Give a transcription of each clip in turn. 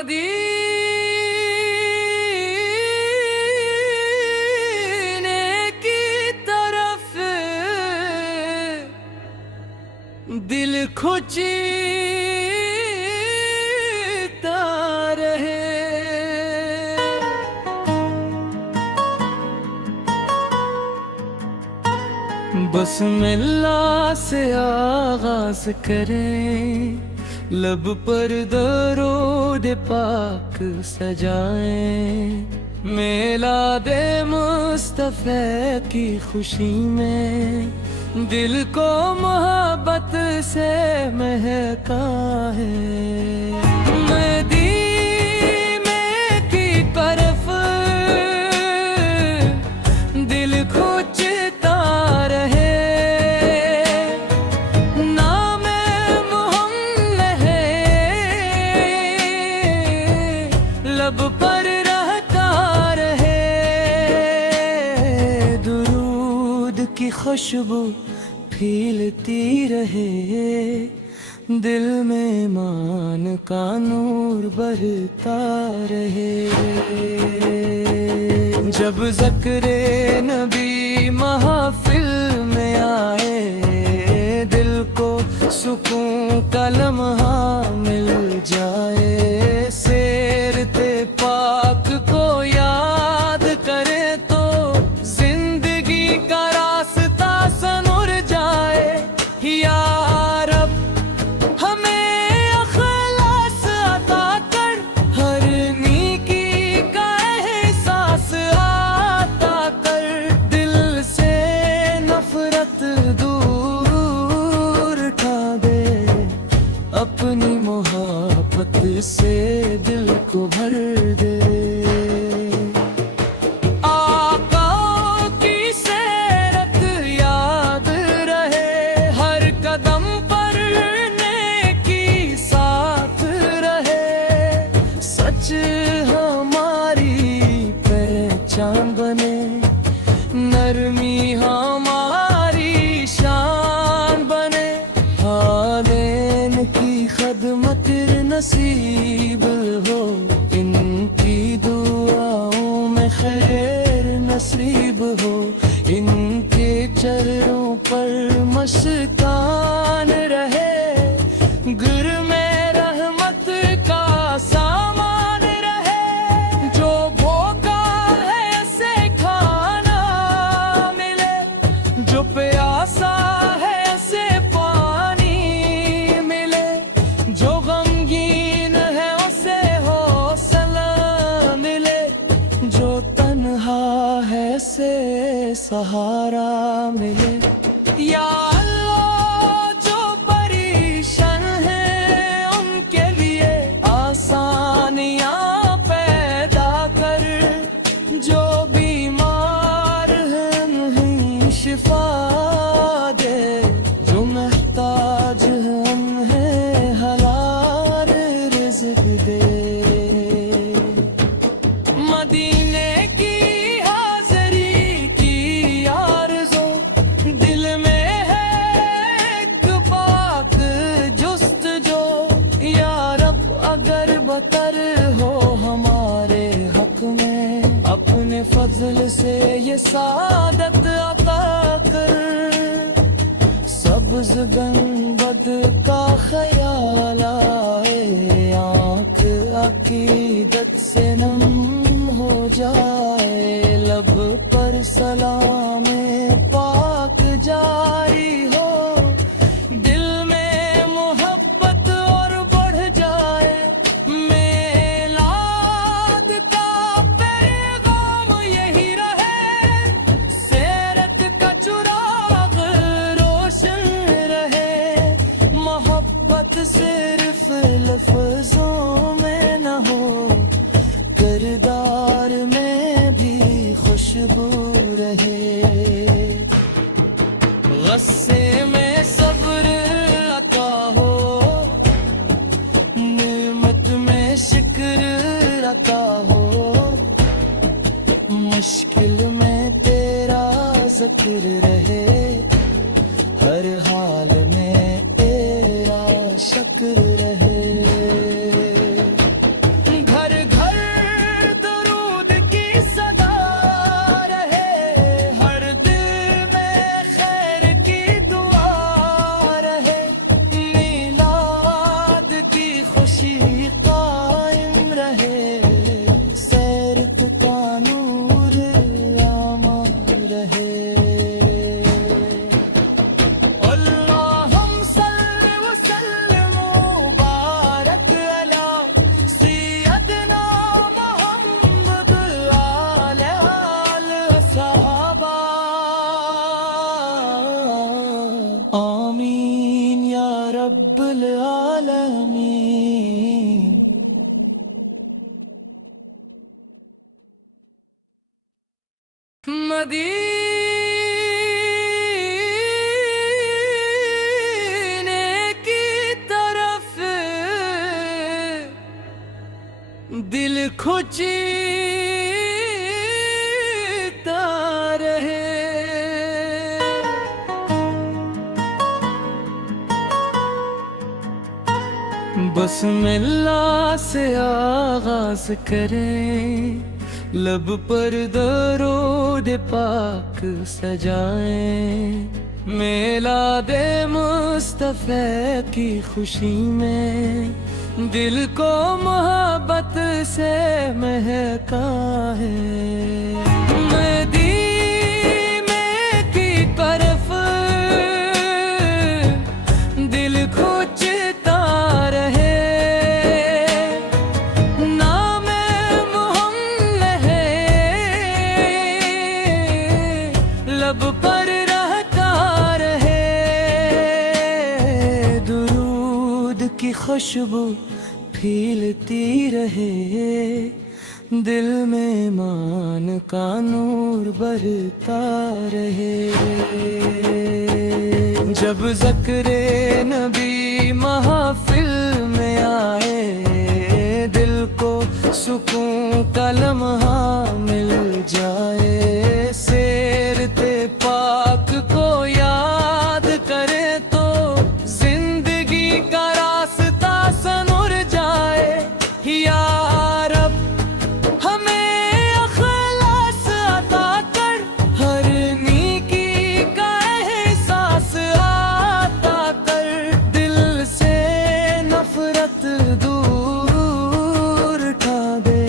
مدینے کی طرف دل کھچتا رہے، بسم اللہ سے آغاز کریں، لب پر درود پاک سجائیں، میلاد مصطفیٰ کی خوشی میں دل کو محبت سے مہکا ہے۔ مدینے کی طرف دل کھچتا رہے، نام محمد ہے لب پر رہتا رہے، درود کی خوشبو پھیلتی رہے، دل میں ایمان کا نور بڑھتا رہے، جب ذکر نبی محفل میں آئے، دل کو سکون کا لمحہ مل جائے، سیرت پاک کو یاد کرے تو زندگی کا راستہ سنور جائے، یا رب ہمیں اخلاص عطا کر، ہر نیکی کا احساس عطا کر، دل سے نفرت دور اٹھا دے، اپنی محبت سے دل کو بھر دے۔ آقا کی سیرت یاد رہے، ہر قدم پر نیکی ساتھ رہے، سچ ہماری پہچان بنے، نرمی ہماری شان بنے، حالین کی خدمت نصیب ہو، ان کی دعاؤں میں خیر نصیب ہو، ان کے چرنوں پر مشکان رہے، گر میں رحمت کا سامان رہے، جو بھوکا ہے اسے کھانا ملے، جو پیاسا ہے اسے پانی ملے، جو غمگین ہے اسے حوصلہ ملے، جو تنہا ہے اسے سہارا ملے، یا اللہ جو پریشان ہیں ان کے لیے آسانیاں پیدا کر، جو بیمار ہیں انہیں شفا دے، جو محتاج ہیں انہیں حلال رزق دے، مدینے کی حاضری کی آرزو دل میں ہے ایک پاک جستجو، یا رب اگر بتر ہو ہمارے حق میں، اپنے فضل سے یہ سعادت عطا کر، سبز گنبد کا خیال آئے، آنکھ عقیدت سے نم ہو جائے، لب پر سلام پاک جاری ہو، دل میں محبت اور بڑھ جائے، میلاد کا پیغام یہی رہے، سیرت کا چراغ روشن رہے، محبت صرف لفظوں میں نہ ہو، کردار میں بھی خوشبو رہے، غصے میں صبر عطا ہو، نعمت میں شکر عطا ہو، مشکل میں تیرا ذکر رہے، ہر حال میں تیرا شکر رہے، رہے سیرت کا نور عامہ رہے اللہم صلی وسلم مبارک علی سیدنا محمد آل صحابہ آمین یا رب العالمین مدینے کی طرف دل کھنچتا رہے بسم اللہ سے آغاز کریں لب پر درود پاک سجائیں میلاد مصطفیٰ کی خوشی میں دل کو محبت سے مہکائیں مدینے کی طرف دل کھنچتا رہے لب پر رہتا رہے درود کی خوشبو پھیلتی رہے دل میں ایمان کا نور بڑھتا رہے جب ذکر نبی محفل میں آئے دل کو سکون کا لمحہ مل جائے سیرت پاک کو یاد کرے تو زندگی کا راستہ سنور جائے یا رب ہمیں اخلاص عطا کر ہر نیکی کا احساس عطا کر دل سے نفرت دور اٹھا دے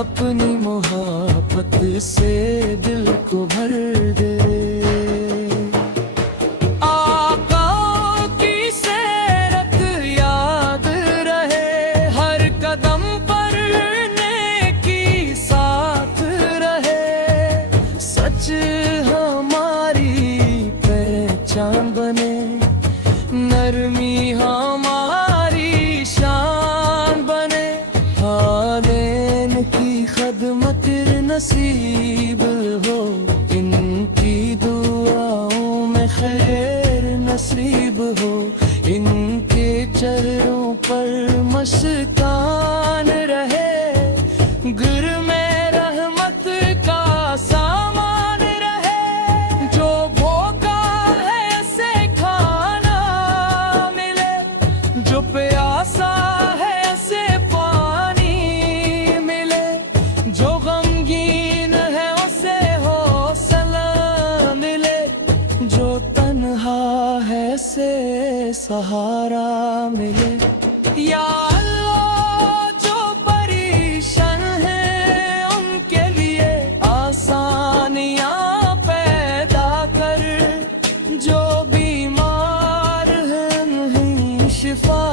اپنی محبت سے دل کو بھر دے آقا کی سیرت یاد رہے ہر قدم پر نیکی ساتھ رہے سچ ہماری پہچان بنے نرمی ہماری شان بنے حالین کی خدمت نصیب ہو ان کی دعاؤں میں خیر نصیب ہو ان کے چہروں پر مشکان رہے گر میں رحمت کا سامان رہے جو بھوکا ہے اسے کھانا ملے جو پیاسا ہے اسے پانی ملے جو غمگین ہے اسے حوصلہ ملے جو تنہا ہے اسے سہارا ملے یا اللہ جو پریشان ہیں ان کے لیے آسانیاں پیدا کر جو بیمار ہیں انہیں شفا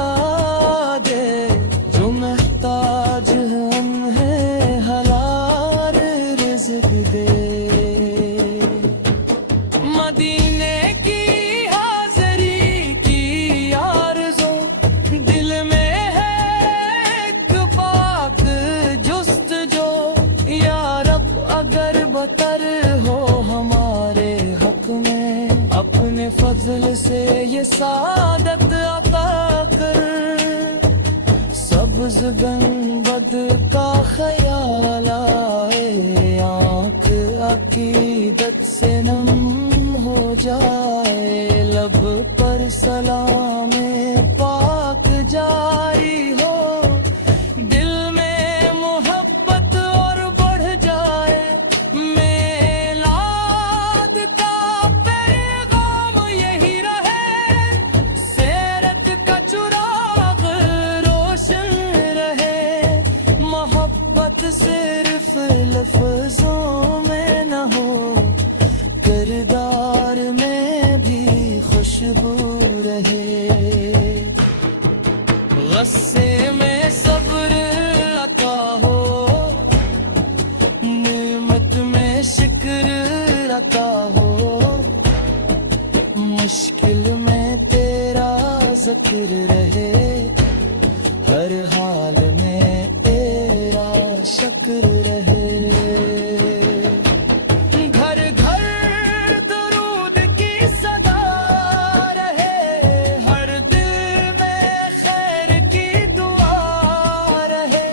دے جو محتاج ہیں انہیں حلال رزق دے مدینے کی حاضری کی آرزو دل میں ہے ایک پاک جستجو یا رب اگر بتر ہو ہمارے حق میں اپنے فضل سے یہ سعادت عطا کر سبز گنبد کا خیال آئے آنکھ عقیدت سے نم ہو جائے لب پر سلام پاک جاری ہو دل میں محبت اور بڑھ جائے میلاد کا پیغام یہی رہے سیرت کا چراغ روشن رہے صرف لفظوں میں نہ ہو، کردار میں بھی خوشبو رہے، غصے میں صبر عطا ہو، نعمت میں شکر عطا ہو، مشکل میں تیرا ذکر رہے، ہر حال میں تیرا شکر رہے، گھر گھر درود کی صدا رہے، ہر دل میں خیر کی دعا رہے،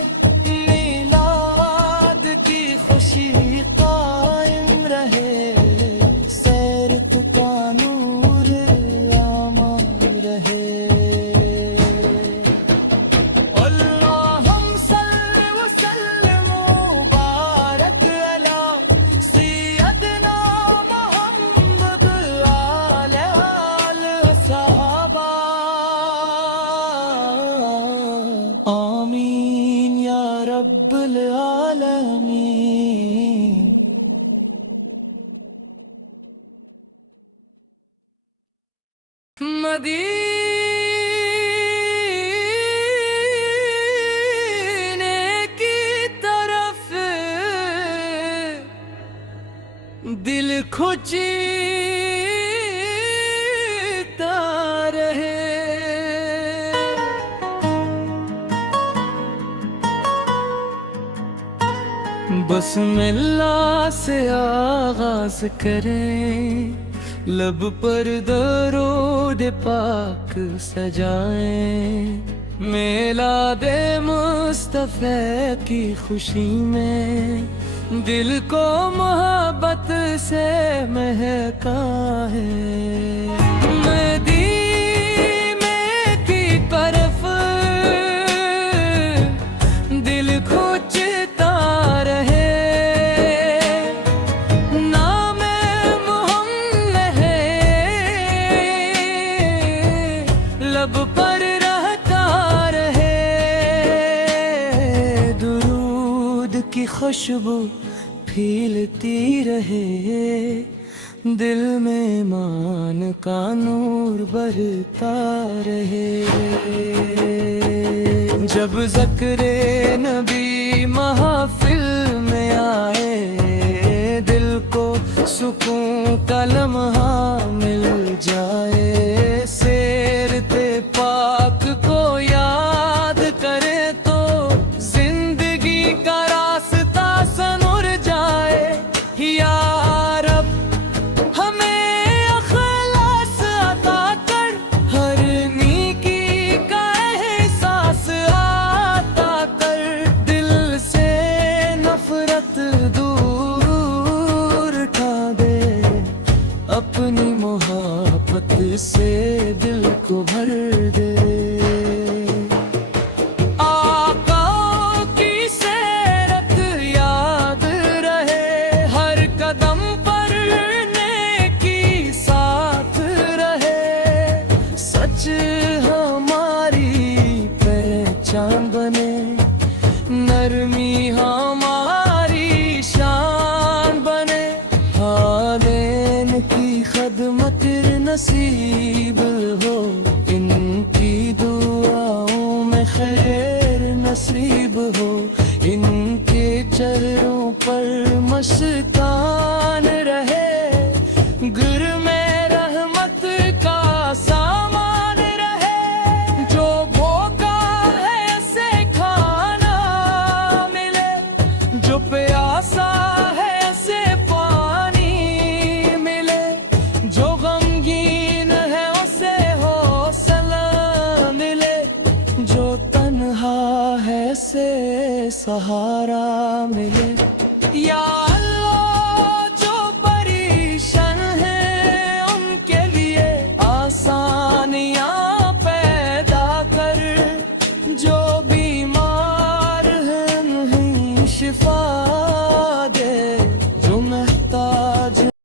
میلاد کی خوشی قائم رہے، سیرت کا نور عام رہے۔ آمین یا رب العالمین۔ مدینے کی طرف دل کھنچتا رہے، بسم اللہ سے آغاز کریں، لب پر درود پاک سجائیں، میلاد مصطفیٰ کی خوشی میں دل کو محبت سے مہکائیں، مدینے کی طرف دل کھنچتا رہے، نام محمد ہے لب پر رہتا رہے، درود کی خوشبو پھیلتی رہے، دل میں ایمان کا نور بڑھتا رہے، جب ذکر نبی محفل میں آئے، دل کو سکون کا لمحہ مل جائے، سیرت پاک کو یاد کرے تو زندگی کا راستہ سنور جائے، یا رب ہمیں اخلاص عطا کر، ہر نیکی کا احساس عطا کر، دل سے نفرت دور اٹھا دے، اپنی محبت سے دل کو بھر دے، آقا کی سیرت یاد رہے، ہر قدم پر نیکی ساتھ رہے، سچ ہماری پہچان بنے، نرمی ہماری شان بنے، حالین کی خدمت نصیب ہو، ان کی دعاؤں میں خیر نصیب ہو، ان کے چہروں پر مستان رہے، گر میں رحمت کا سامان رہے، جو بھوکا ہے اسے کھانا ملے، جو پیاسا ہے اسے پانی ملے، جو غمگین ہے اسے حوصلہ ملے، جو تنہا ہے اسے سہارا ملے، یا اللہ جو پریشان ہیں ان کے لیے آسانیاں پیدا کر، جو بیمار ہیں انہیں شفا